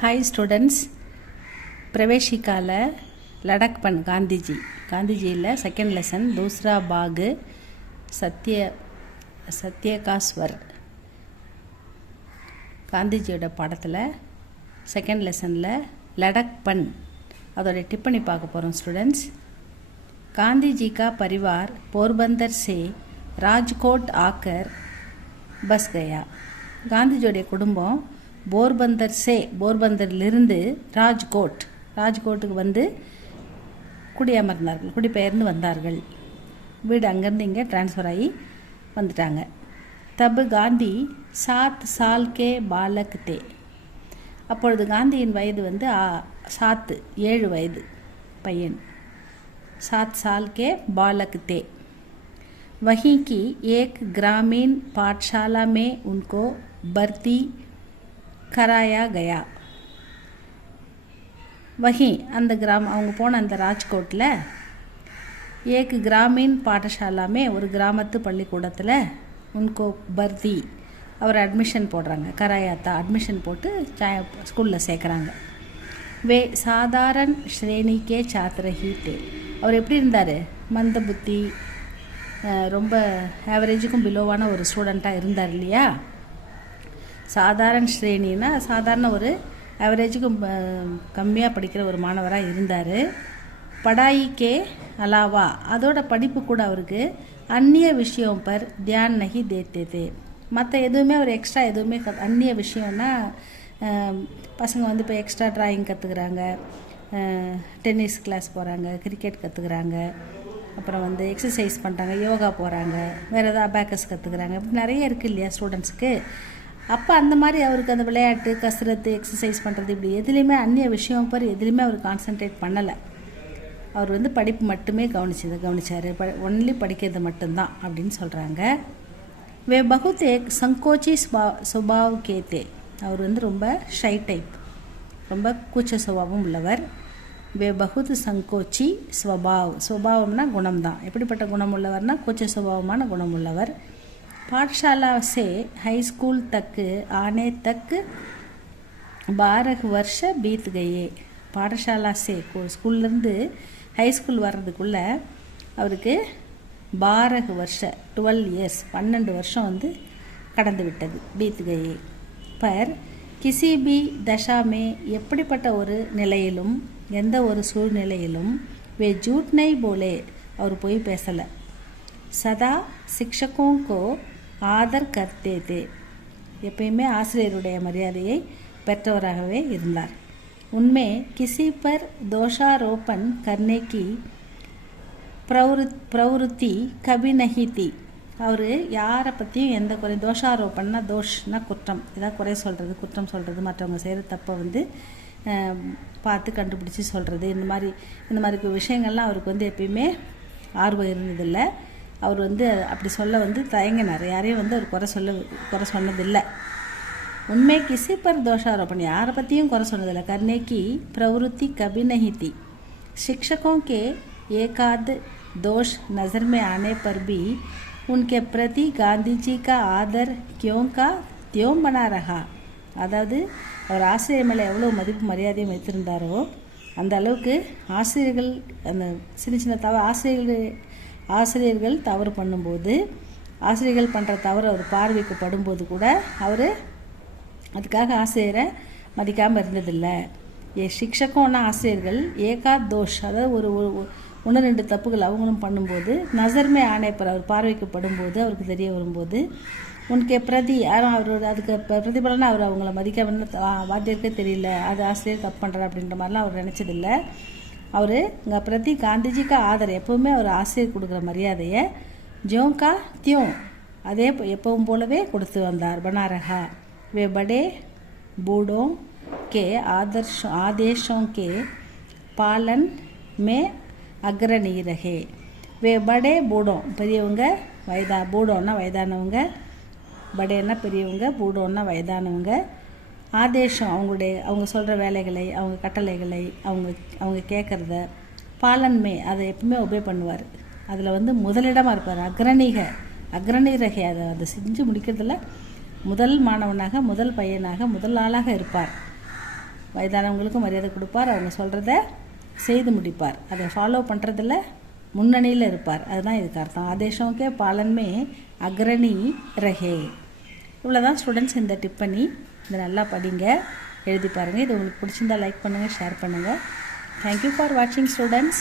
Hi students प्रवेशिकाल लड़कपन Gandhi second lesson दूसरा भाग सत्य का स्वर गांधीजियोட பாடத்தில் செகண்ட் லெசனில் लड़कपन அதோட टिप्पणी பார்க்க போகிறோம் स्टूडेंट्स। गांधी जी का परिवार पोरबंदर से राजकोट आकर बस गया। गांधीजियोட குடும்பம் போர்பந்தரிலிருந்து ராஜ்கோட்டுக்கு வந்து குடிபெயர்ந்து வந்தார்கள்। வீடு அங்கேருந்து இங்கே ட்ரான்ஸ்ஃபர் ஆகி வந்துட்டாங்க। தப் காந்தி 7 साल के बालक थे। அப்பொழுது காந்தியின் வயது வந்து 7 வயது பையன்। 7 साल के बालक थे। वहीं की एक ग्रामीण पाठशाला में उनको भर्ती कराया गया। वहीं அந்த அவங்க போன அந்த ராஜ்கோட்டில் एक ग्रामीण पाठशाला में ஒரு கிராமத்து பள்ளிக்கூடத்தில் उनको भर्ती அவர் அட்மிஷன் போடுறாங்க। கராயாத்தா அட்மிஷன் போட்டு ஸ்கூலில் சேர்க்குறாங்க। वे साधारण श्रेणी के छात्र ही थे। அவர் எப்படி இருந்தார்? மந்த புத்தி, ரொம்ப ஆவரேஜுக்கும் பிலோவான ஒரு ஸ்டூடெண்ட்டாக இருந்தார் இல்லையா? சாதாரண ஸ்ரேணின்னா சாதாரண ஒரு ஆவரேஜுக்கும் கம்மியாக படிக்கிற ஒரு மாணவராக இருந்தார்। படாயிக்கே அலாவா அதோட படிப்பு கூட அவருக்கு அந்நிய விஷயம் பர் தியான் நகி தேத்தே। மற்ற எதுவுமே அவர் எக்ஸ்ட்ரா எதுவுமே அந்நிய விஷயம்னா பசங்க வந்து இப்போ எக்ஸ்ட்ரா ட்ராயிங் கற்றுக்குறாங்க, டென்னிஸ் கிளாஸ் போகிறாங்க, கிரிக்கெட் கற்றுக்குறாங்க, அப்புறம் வந்து எக்ஸசைஸ் பண்ணுறாங்க, யோகா போகிறாங்க, வேறு ஏதாவது அபாக்கஸ் கற்றுக்குறாங்க, இப்படி நிறைய இருக்குது இல்லையா ஸ்டூடெண்ட்ஸுக்கு। அப்போ அந்த மாதிரி அவருக்கு அந்த விளையாட்டு, கசரத்து, எக்ஸசைஸ் பண்ணுறது இப்படி எதுலேயுமே அந்நிய விஷயம் எதுலேயுமே அவர் கான்சன்ட்ரேட் பண்ணலை। அவர் வந்து படிப்பு மட்டுமே கவனிச்சார், ஒன்லி படிக்கிறது மட்டும்தான் அப்படின்னு சொல்கிறாங்க। வே பகுத் ஏக் சங்கோச்சி சுபாவ் கேத்தே। அவர் வந்து ரொம்ப ஷை டைப், ரொம்ப கூச்ச சுபாவம் உள்ளவர்। வே பகுத் சங்கோச்சி சுபாவம்னா குணம் தான்। எப்படிப்பட்ட குணம் உள்ளவர்னா கூச்ச சுபாவமான குணம் உள்ளவர்। पाठशाला से हाई स्कूल तक आने तक 12 वर्ष बीत गए। पाठशाला से ஸ்கூல்லேருந்து ஹை ஸ்கூல் வர்றதுக்குள்ளே அவருக்கு 12 வருஷம் 12 இயர்ஸ் 12 வருஷம் வந்து கடந்து விட்டது। பீத் கயே பர் கிசி பி தஷா மே எப்படிப்பட்ட ஒரு நிலையிலும் எந்த ஒரு சூழ்நிலையிலும் வே ஜூட் நை போலே அவர் போய் பேசலை। சதா சிக்ஷகோं को ஆதர் கர்த்தே தே எப்பயுமே ஆசிரியருடைய மரியாதையை பெற்றவராகவே இருந்தார்। உண்மை கிசி பர் தோஷாரோபன் கர்னே கி பிரவருத்தி கபி நஹி தி। அவர் யாரை பற்றியும் எந்த குறை, தோஷாரோபன்னா தோஷ்னா குற்றம், ஏதாவது குறை சொல்கிறது, குற்றம் சொல்கிறது, மற்றவங்க செய்கிற தப்பை வந்து பார்த்து கண்டுபிடிச்சி சொல்கிறது, இந்த மாதிரி விஷயங்கள்லாம் அவருக்கு வந்து எப்பயுமே ஆர்வம் இருந்ததில்லை। அவர் வந்து அப்படி சொல்ல வந்து தயங்கினார், யாரையும் வந்து அவர் குறை சொன்னதில்லை। உண்மை கிசி பர் தோஷாரோபன் யாரை பற்றியும் குறை சொன்னதில்லை। கர்னே கி பிரவருத்தி கபி நஹி தி। शिक्षकों के एकाध दोष नज़र में आने पर भी उनके प्रति गांधी जी का आदर क्यों का त्यों बना रहा। அதாவது அவர் ஆசிரியர் மேலே எவ்வளோ மதிப்பு மரியாதையும் வைத்திருந்தாரோ அந்த அளவுக்கு ஆசிரியர்கள் அந்த சின்ன ஆசிரியர்கள் தவறு பண்ணும்போது, ஆசிரியர்கள் பண்ணுற தவறு அவர் பார்வைக்கு படும்போது கூட அவர் அதுக்காக ஆசிரியரை மதிக்காமல் இருந்ததில்லை। சிக்ஷகம்னா ஆசிரியர்கள் தோஷ் அதாவது ஒரு 1-2 தப்புகள் அவங்களும் பண்ணும்போது நசர்மே ஆணைப்பர் அவர் பார்வைக்கு படும்போது அவருக்கு தெரிய வரும்போது உனக்கு அவரோட அதுக்கு பிரதிபலனா அவர் அவங்கள மதிக்காமல் வாத்தியருக்கே தெரியல, அது ஆசிரியர் தப்பு பண்ணுறார் அப்படின்ற மாதிரிலாம் அவர் நினச்சதில்லை। அவர் இங்கே பிரதி காந்திஜிக்கு ஆதரவு எப்போவுமே அவர் ஆசிரியர் கொடுக்குற மரியாதையை ஜோங்கா தியோம் அதே எப்பவும் போலவே கொடுத்து வந்தார்। பனாரஹா வே படே बूढ़ों के आदेशों के पालन में अग्रणी रहे। वे बड़े बूढ़ों பெரியவங்க பூடோன்னா வயதானவங்க, படேன்னா பெரியவங்க, பூடோன்னா வயதானவங்க, ஆதேசம் அவங்க சொல்கிற வேலைகளை, அவங்க கட்டளைகளை, அவங்க கேட்குறத பாலன்மே அதை எப்பவுமே ஒபே பண்ணுவார்। அதில் வந்து முதலிடமாக இருப்பார்। அக்ரணீரகை அதை செஞ்சு முடிக்கிறதுல முதல் மாணவனாக, முதல் பையனாக, முதல் ஆளாக இருப்பார்। வயதானவங்களுக்கும் மரியாதை கொடுப்பார், அவங்க சொல்கிறத செய்து முடிப்பார், அதை ஃபாலோ பண்ணுறதில் முன்னணியில் இருப்பார். அதுதான் இதுக்கு அர்த்தம். ஆதேஷோக்கே பாலன்மே அக்ரணி ரஹே. இவ்வளோ தான் ஸ்டூடெண்ட்ஸ் இந்த டிப்பனி. இதை நல்லா படிங்க, எழுதி பாருங்கள். இது உங்களுக்கு பிடிச்சிருந்தால் லைக் பண்ணுங்கள், ஷேர் பண்ணுங்கள். தேங்க்யூ ஃபார் வாட்சிங் ஸ்டூடெண்ட்ஸ்.